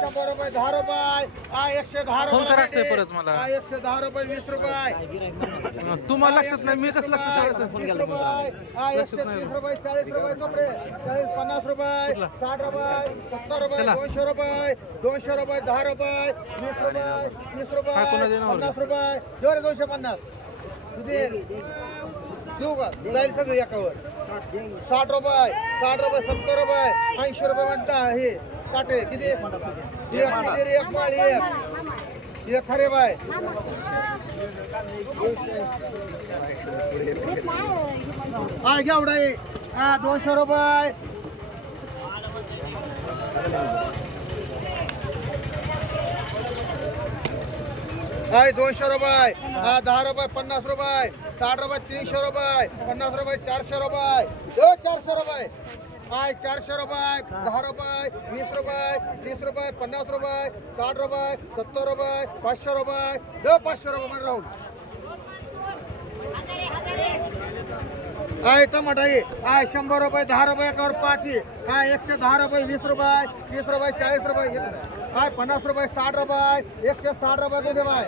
100 रुपये 10 रुपये 110 फोन रुपये करायचंय परत मला. 110 रुपये 20 रुपये तुम्हाला लक्षात नाही, मी कसं लक्षात ठेवायचं? 130 रुपये 130 रुपये 40 रुपये कपडे 40 50 रुपये 60 रुपये 70 रुपये 200 रुपये 200 रुपये 10 रुपये 20 रुपये 30 रुपये 50 रुपये 250 तुझे देऊ का जाईल सगळं एकावर 60 रुपये 70 रुपये 80 रुपये म्हणता हे काटे किती एक माळी एक खरे बाय हा घ्या एवढा 200 रुपये हाय 200 रुपये 10 रुपये 50 रुपये 60 रुपये 300 रुपये 50 रुपये 400 रुपये 400 रुपये हाय 400 रुपये 10 रुपये 20 रुपये 30 रुपये 50 रुपये 60 रुपये 70 रुपये 500 रुपये 500 रुपये म्हणून राहून हाय टमाटा हाय 100 रुपये 10 रुपये एकावर 5 हाय 110 रुपये 20 रुपये 30 रुपये 40 रुपये हाय 50 रुपये 60 रुपये 160 रुपये कुठे बाय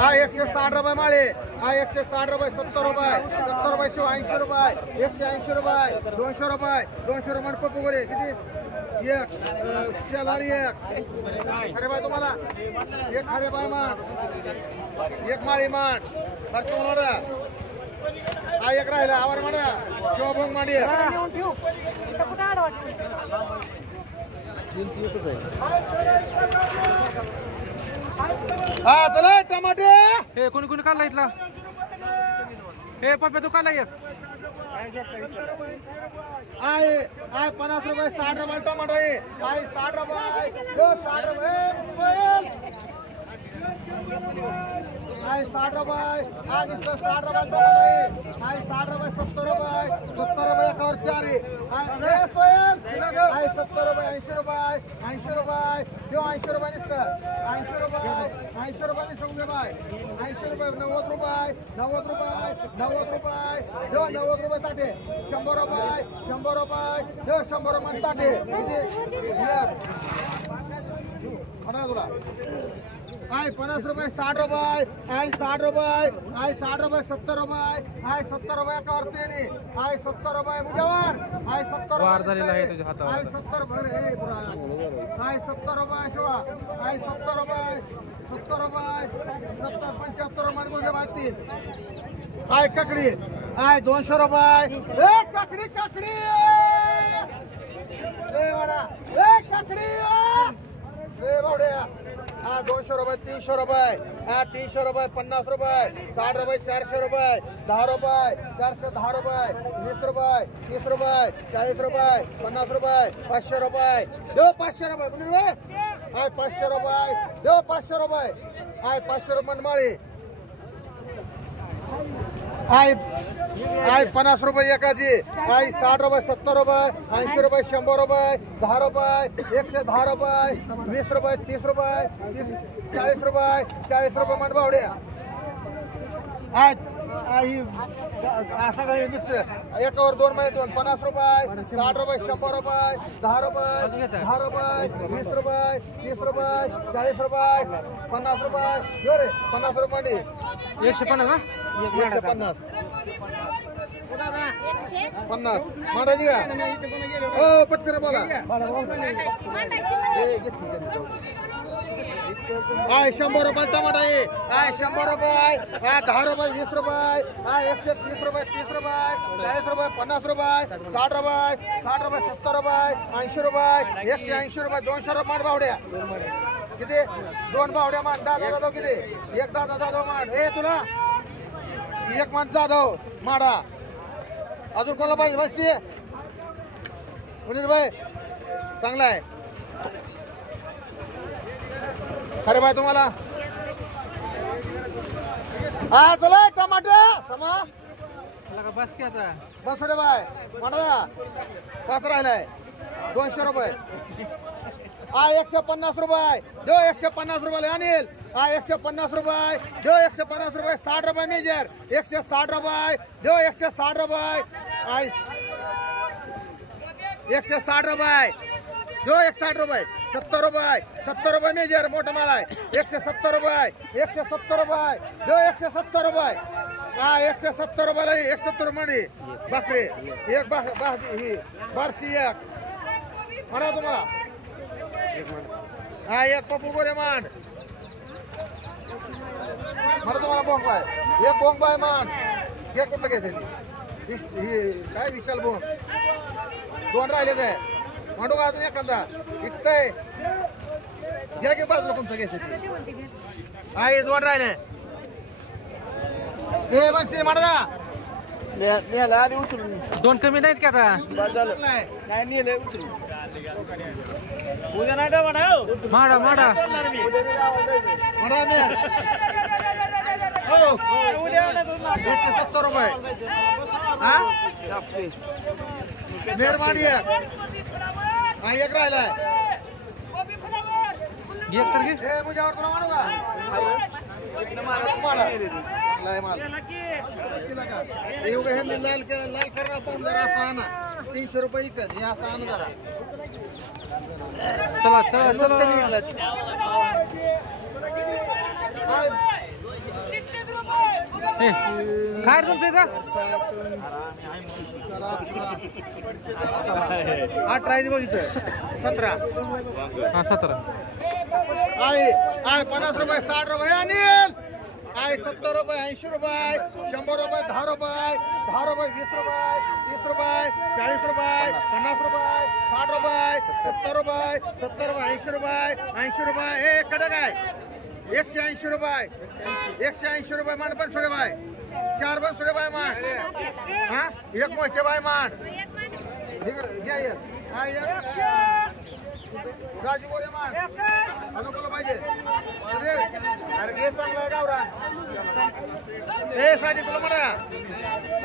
हाय 160 रुपये माळे हाय 160 रुपये 70 रुपये 70 रुपये 80 रुपये 180 रुपये 200 रुपये 200 रुपये पप्पू गोरे किती एक शेलारी एक खरे बाय तुम्हाला एक खरे बाय मान एक माळी मान बरं म्हणा हा एक राहिला आवर म्हणा शिवभंग मांडी हा चला टमाटे हे कोणी कोणी काढला इथला? हे पप्पा तू काढला एक आहे 50 रुपये 60 रुपये टमाटो आहे 60 रुपये 60 रुपये 60 रुपये 60 रुपये टमाटो आहे 60 रुपये 70 रुपये 70 रुपये एकावर 4 आहे 70 रुपये 80 रुपये 80 रुपये 80 रुपये नुसतं 80 रुपये 80 रुपये सांगू बाय 80 रुपये 90 रुपये 90 रुपये 90 रुपये 90 रुपये ताटे 100 रुपये 100 रुपये 100 रुपये ताटे किती तुला 50 रुपये 60 रुपये 60 रुपये 60 रुपये 70 रुपये 70 रुपये एकावर 3 70 रुपये मुजावर 70 वार झालेला आहे तुझ्या हातावर 70 रुपये 70 रुपये शिवा 70 रुपये 70 रुपये 70 75 रुपये मुगे बातील काकडी 200 रुपये काकडी काकडी काकडी बावड्या 200 रुपये 300 रुपये 300 रुपये 50 रुपये 60 रुपये 400 रुपये 10 रुपये 410 रुपये 20 रुपये 30 रुपये 40 रुपये 50 रुपये 500 रुपये 500 रुपये 500 रुपये 500 रुपये 500 रुपये माळी 50 रुपये एकाची 60 रुपये 70 रुपये 80 रुपये 100 रुपये 10 रुपये 110 रुपये 20 रुपये 30 रुपये 40 रुपये 40 रुपये मंड बावड्या सगळे मिक्स एकावर 2 मध्ये 2 50 रुपये 60 रुपये 100 रुपये 10 रुपये 10 रुपये 20 रुपये 30 रुपये 40 रुपये 50 रुपये 50 रुपये 150 150 50 मांडायची का हो पटकन बोला 100 रुपये टमाटा आहे 100 रुपये 10 रुपये 20 रुपये 130 रुपये 30 रुपये 40 रुपये 50 रुपये 60 रुपये 60 रुपये 70 रुपये 80 रुपये 180 रुपये 200 रुपये मांड बावड्या किती 2 बावड्या मान दादा जाधव किती एक दादा जाधव मान हे तुला एक मान जाधव माडा अजून कोणाला पाहिजे बस मुनीर भाई चांगला आहे खरे बाय तुम्हाला हा चला टमाटे समा बस की आता बस रे बाय माडा पाच राहिलाय 200 रुपये 150 रुपये दो 150 रुपये अनिल 150 रुपये दो 150 रुपये 60 रुपये मेजर 160 रुपये दो 160 रुपये 160 रुपये जो 160 रुपये 70 रुपये 70 रुपये मेजर मोठा माल आहे 170 रुपये 170 रुपये जो 170 रुपये हा 170 रुपयाला 170 मध्ये बकरे एक ही बारशी एक म्हणा तुम्हाला हा एक पप्पू गोरे मांड मला तुम्हाला बोंबाय एक बोंबाय मान हे कुठलं घ्यायचं काय विशाल बोंब दोन राहिले काय मांडू का अजून एखादा इतकंय घ्या की बाजूला कोणतं घ्यायचं आहे दोन राहिले हे बस मांडा दोन कमी नाहीत का आता माडा माडा हो 170 रुपये हा मेहरबानी आहे हा एक राहिलाय एक तर घे हे मुझ्यावर तुला मानू का माडा लाय माल येऊ हे लाल करा पाहून जरा असा आणा 300 रुपये इकत हे असं आणा जरा चला चला चला काय तुमचं इथं आठ राहिले बघ इथं 17 हा 17 आहे 50 रुपये 60 रुपये अनिल आहे 70 रुपये 80 रुपये 100 रुपये 10 रुपये 10 रुपये 20 रुपये 30 रुपये 40 रुपये 50 रुपये 60 रुपये 70 रुपये 70 रुपये 80 रुपये 80 रुपये हे कडक आहे 180 रुपये 180 रुपये मान पण सोडे बाय 4 पण सोडे बाय मान हा एक मोठे बाय मान घ्या हा एक राजू बोरे मान अनुकूल पाहिजे अरे घे चांगला गावरा हे साधी तुला म्हणा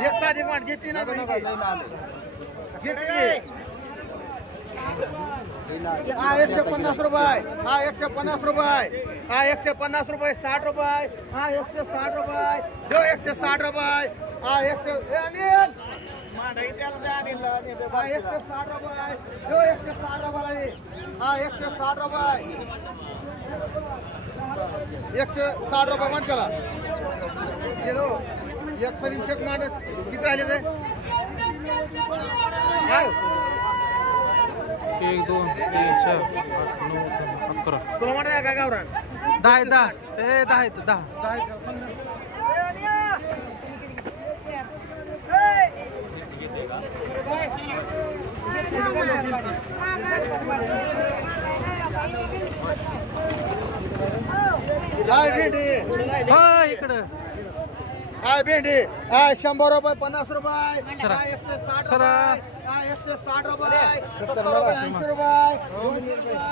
एक साधी मान घेतली ना घेतली हा 150 रुपये हा 150 रुपये हा 150 रुपये 60 रुपये हा 160 रुपये जो 160 रुपये हा 100 अनिल हा 160 रुपये जो 160 रुपये हा 160 रुपये 160 रुपये मान चला गेलो एक सलीम शेख मान किती राहिले ते 1 2 3 4 8 9 10 11 तुला म्हणा काय गावरान 10 आहेत 10 काय भेंडी हा इकडं काय भेंडी 100 रुपये 50 रुपये 160 सरा 160 रुपये 70 रुपये 80 रुपये 200 रुपये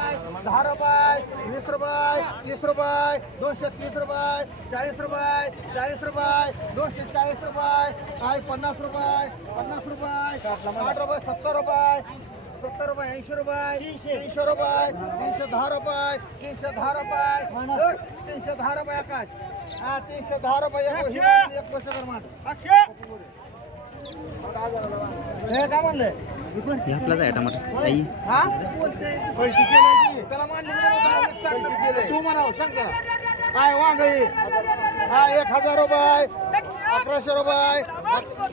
10 रुपये 20 रुपये 30 रुपये 230 रुपये 40 रुपये 40 रुपये 240 रुपये 50 रुपये 50 रुपये 60 रुपये 70 रुपये 70 रुपये 80 रुपये 300 रुपये 310 रुपये 310 रुपये 310 रुपये आकाश हा 310 रुपये एक गोष्ट कर मान हे काय म्हणले आपलाच आहे टमाटर आई हा त्याला मानले तू म्हणाव सांग त्याला काय वांग हा 1000 रुपये 1100 रुपये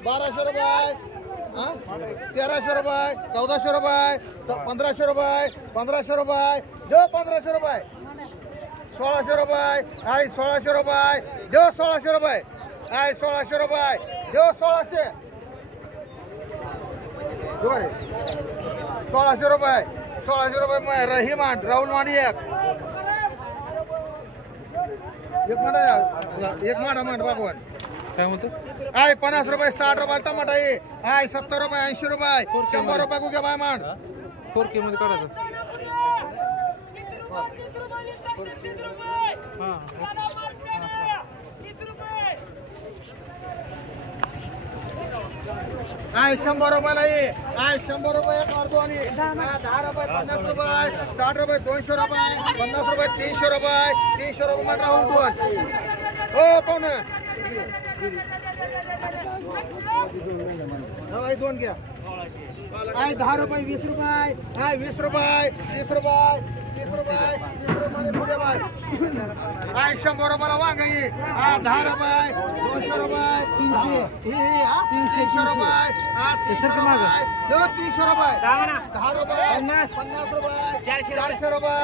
1200 रुपये 1300 रुपये 1400 रुपये 1500 रुपये 1500 रुपये जो 1500 रुपये 1600 रुपये 1600 रुपये जो 1600 रुपये 1600 रुपये जो 1600 1600 रुपये 1600 रुपये रहीमान राहुल मांडी एक मांडा मांड भगवान काय म्हणतो 50 रुपये 60 रुपये टमाटा आहे 70 रुपये 80 रुपये 100 रुपये गुगे बाय मांड 4K मध्ये काढायचं हा आहे 100 रुपयाला आहे 100 रुपये एक अर्धवानी 10 रुपये 50 रुपये 60 रुपये 200 रुपये 50 रुपये 300 रुपये 300 रुपये मान राहुल दोन हो पाहू ना दोन घ्या आहे 10 रुपये 20 रुपये आहे 20 रुपये 30 रुपये 30 रुपये 30 रुपये पुढे बाय आहे 100 रुपयाला वांग आहे 10 रुपये 200 रुपये 300 300 रुपये 300 रुपये 300 रुपये 10 रुपये 50 रुपये 400 रुपये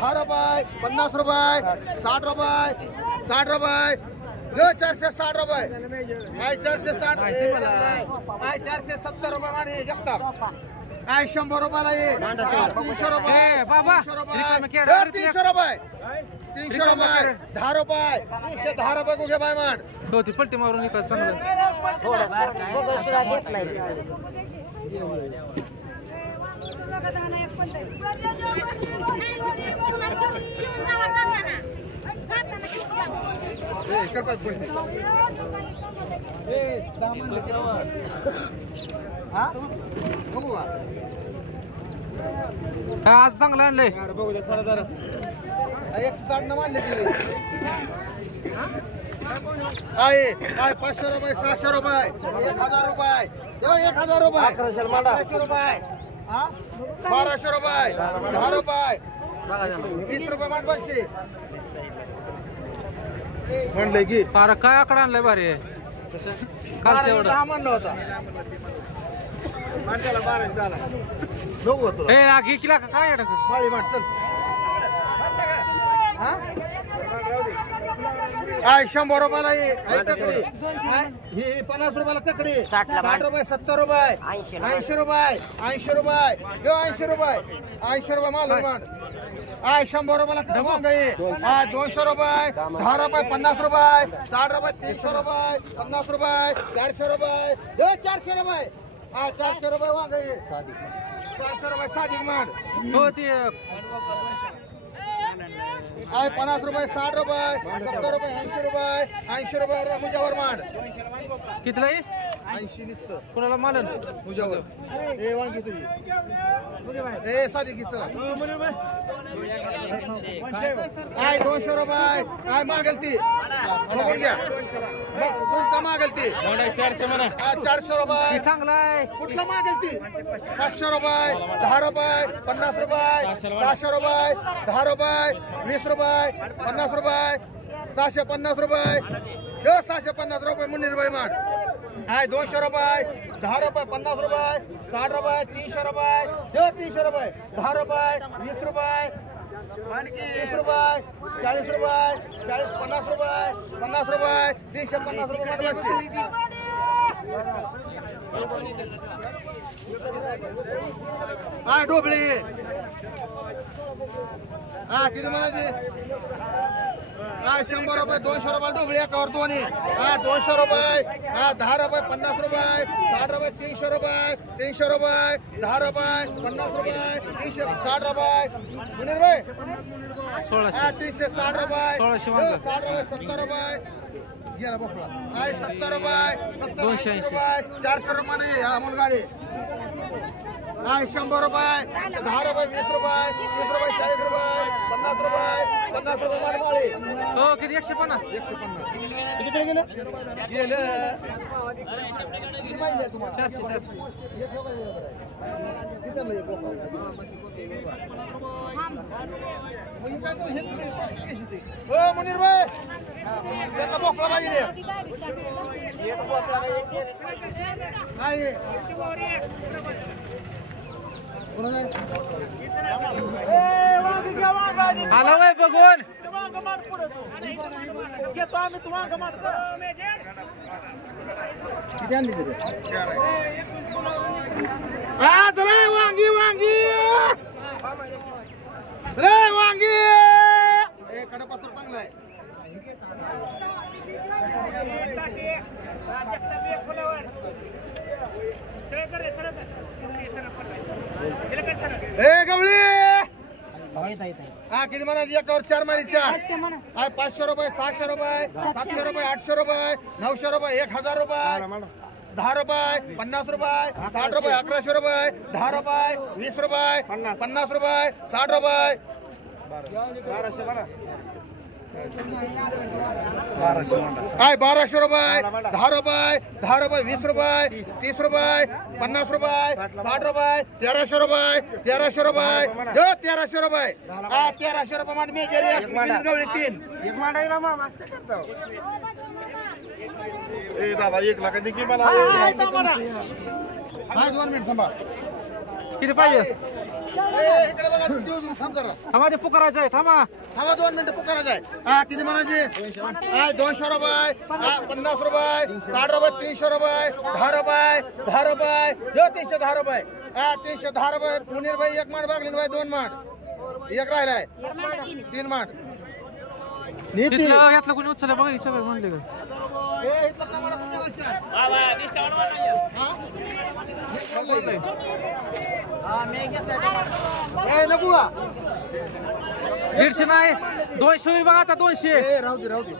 10 रुपये 50 रुपये 60 रुपये 60 रुपये 460 रुपये आहे 460 आहे 470 रुपये माने जगताप आहे 100 रुपयाला ये 300 रुपये बाबा 300 रुपये 300 रुपये 10 रुपये 310 रुपये कुठे बाय मान हो ती पलटी मारून निघत चांगलं बघू का काय आज चांगलं आणलंय 160 न मानले की आहे 500 रुपये 600 रुपये 1000 रुपये 1000 रुपये 1100 रुपये 1200 रुपये 10 रुपये 20 रुपये मान बनशे म्हणले की फार काय आकडा आणलाय भारी कालच्या एवढं 10 म्हणलं होता बघू तुला हे आगी किला का काय माळी माठ चल आहे 100 रुपयाला ही तकडी ही 50 रुपयाला तकडी 60 रुपये 70 रुपये 80 रुपये 80 रुपये 80 रुपये 80 रुपये माल मान आहे 100 रुपयाला वांग आहे 200 रुपये 10 रुपये 50 रुपये 60 रुपये 300 रुपये 50 रुपये 400 रुपये 400 रुपये 400 रुपये वांग आहे 400 रुपये साधिक मान हो ती आहे 50 रुपये 60 रुपये 70 रुपये 80 रुपये 80 रुपये मुजावर मान कितला 80 निसतं कोणाला मालन मुजावर ए वांगी तुझी ए साधी की चला आहे 200 रुपये काय मागेल ती बघून घ्या कोणता मागेल ती 400 रुपये चांगला आहे कुठला मागेल ती 500 रुपये 10 रुपये 50 रुपये 600 रुपये 10 रुपये 20 रुपये 50 रुपये 650 रुपये 650 रुपये मुन्नीरबाई माठ आहे 200 रुपये 10 रुपये 50 रुपये 60 रुपये 300 रुपये 300 रुपये 10 रुपये 20 रुपये 30 रुपये 40 रुपये 50 रुपये 50 रुपये 350 रुपये माठ बसते आहे ढोबळी किती म्हणायचे 100 रुपये 200 रुपये ढोबळी एकावर दोन्ही 200 रुपये 10 रुपये 50 रुपये 60 रुपये 300 रुपये 300 रुपये 10 रुपये 50 रुपये 360 रुपये मुनीर भाई 360 रुपये 60 रुपये 70 रुपये गेला बोकळा आहे 70 रुपये 280 रुपये 400 रुपये नाही अमोल गाडी आहे 100 रुपये 10 रुपये 20 रुपये 30 रुपये 40 रुपये 50 रुपये 50 रुपये माळी हो किती 150 150 किती गेलं गेलं किती पाहिजे तुम्हाला 400 किती नाही हो मुनीर भाई एका बोकळा पाहिजे एक बोकळा नाही आला वय बघून किती आणली तिथे चला वांगी वांगी रे वांगी ए कडपात्र चांगला आहे ए गवळी किती म्हणायची एकावर 4 मारी 4 500 रुपये 600 रुपये 700 रुपये 800 रुपये 900 रुपये 1000 रुपये 10 रुपये 50 रुपये 60 रुपये 1100 रुपये 10 रुपये 20 रुपये 50 रुपये 60 रुपये आहे 1200 रुपये 10 रुपये 10 रुपये 20 रुपये 30 रुपये 50 रुपये 60 रुपये 1300 रुपये 1300 रुपये 1300 रुपये 1300 रुपये मान मेजर एक गवळी 3 एक मांडायला मग असं काय करतो ए दादा 1 लाख दे की मला हाय 2 मिनिट थांबा किती पाहिजे इकडे बघा देऊ थांब जरा थांबा ते पुकारायचं आहे थांबा थांबा 2 मिनिटं पुकारायचं आहे किती म्हणायचे 200 रुपये 50 रुपये 60 रुपये 300 रुपये 10 रुपये 10 रुपये 310 रुपये 310 रुपये मुनीर भाई 1 माठ बागली भाई 2 माठ एक राहिलाय 3 माठ तिथलं यातलं कोणी उचललं बघा इच्छा म्हणले का नको का 150 नाही 200 होईल बघा आता 200 राहू दे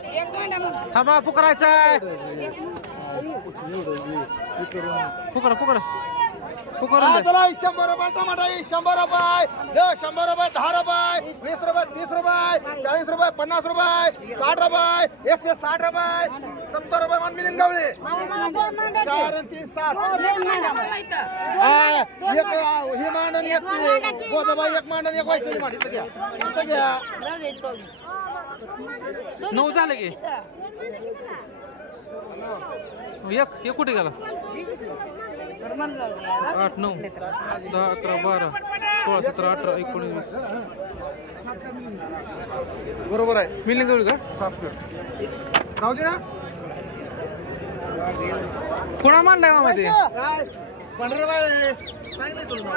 थांबा पुकारायचं आहे पुकारा पुकारा पुकारून द्या. चला 100 रुपये टमाटा 100 रुपये 100 रुपये 10 रुपये 20 रुपये 30 रुपये 40 रुपये 50 रुपये 60 रुपये 160 रुपये 70 रुपये मान मिळून गवळे 4 आणि 3 7 ही मांडण एक गोदाबाई 1 मांडण 1 वायची मांड इथं घ्या 9 झालं की एक कुठे गेला 8 9 10 11 12 16 17 18 19 बरोबर आहे मिलिंग गवळी का राहू दे ना कोणा मानलाय मामा ते काय पंढरबाई सांगितलं तुला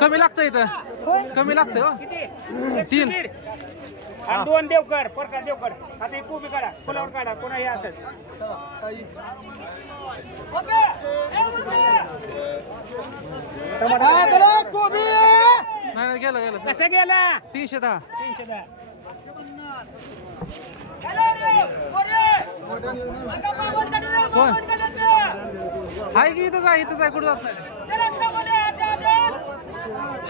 कमी लागतं इथं कमी लागतं हो 3 आणि 2 देवकर परका देवकर आता एक उभी काढा फुलावर काढा कोणा हे असत कोबी नाही गेलं गेलं कसं गेला 310 310 कोण हाय की इथंच आहे कुठं जात नाही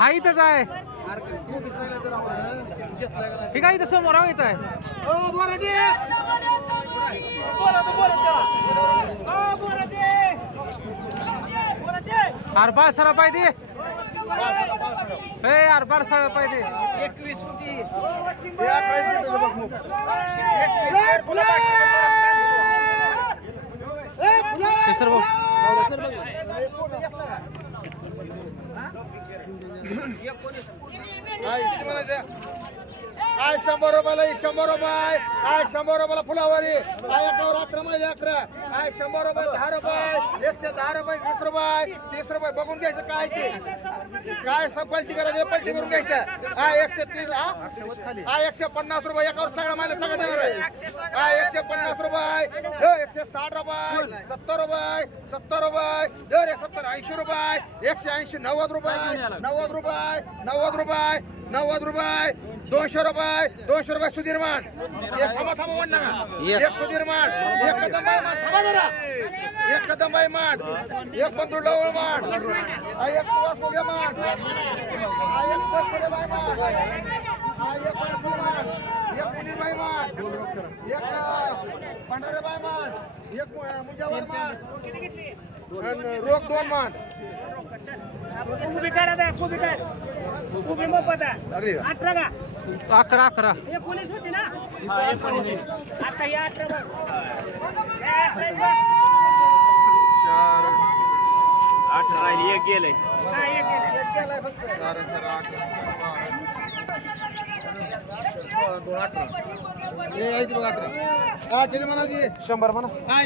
हाय इथंच आहे हे काय इथं समोर इथं आहे अरे बार सरा पाहिजे हे यार बार सरा पाहिजे 21 होती सर भाऊ आय 100 रुपयाला 100 रुपये आय 100 रुपयाला फुलावरी आय 11 मध्ये 11 आय 100 रुपये 10 रुपये 110 रुपये 20 रुपये 30 रुपये बघून घ्यायचं काय ते काय पलटी करायचं पलटी करून घ्यायचं आय 130 आय 150 रुपये एकावर सगळं मला सगळं देणार आहे आय 150 रुपये 160 रुपये 70 रुपये 70 रुपये 70 80 रुपये 180 90 रुपये 90 रुपये 90 रुपये 90 रुपये 200 रुपये सुधीरमान एक थांबा म्हण ना एक सुधीरमान एक कदम बाई मान थांबा जरा एक कदम बाई मान एक बंधू डवळ मान एक वासोगे मान एक बसडे बाई मान एक पारसी मान एक पुनीर बाई मान एक भंडारे बाई मान एक मुजावर मान रोग 2 मान उभी करा द्या उभी कर उभी मोफत आहे 18 का 11 हे पोलीस होती ना आता या 18 एक गेले गेलाय फक्त 18 हे आहे बघा 18 हा किती म्हणायची 100 म्हणा हा